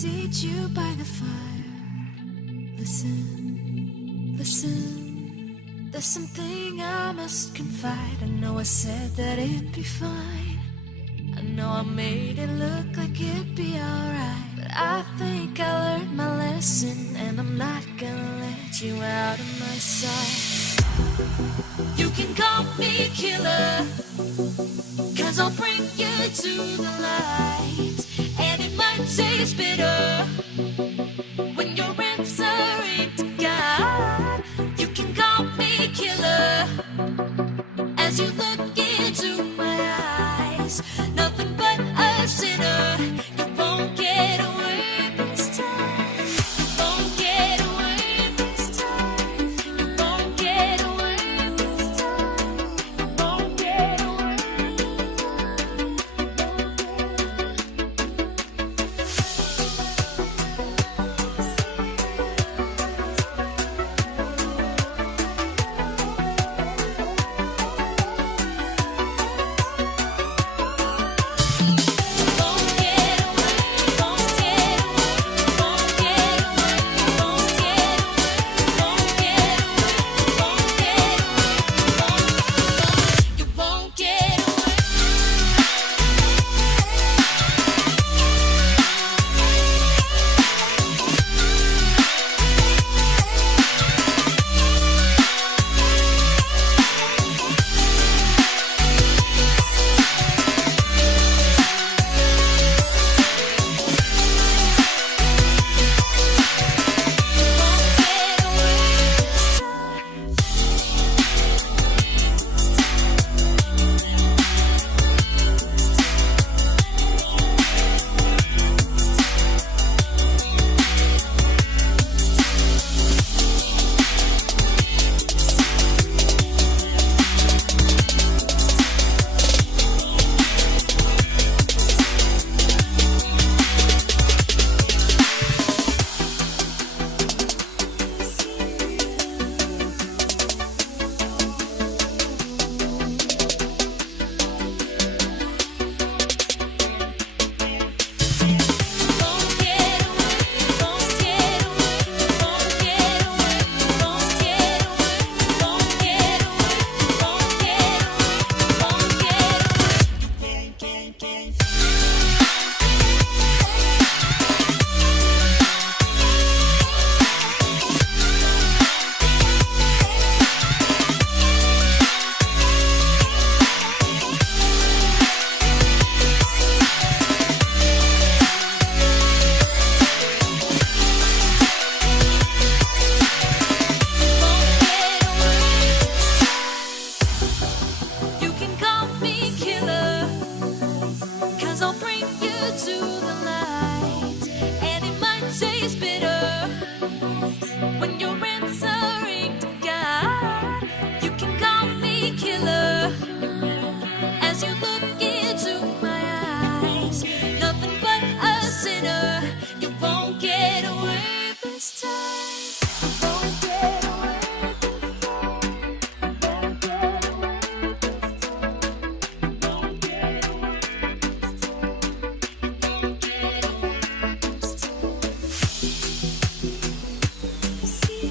seat you by the fire. Listen, listen. There's something I must confide. I know I said that it'd be fine. I know I made it look like it'd be alright, but I think I learned my lesson, and I'm not gonna let you out of my sight. You can call me killer, 'cause I'll bring you to the light. And it might taste bitter when your answer ain't to God. You can call me killer as you look into my eyes. Nothing but a sinner. You won't get away this time. You won't get away this time. You won't get away this time. You won't get away this time. See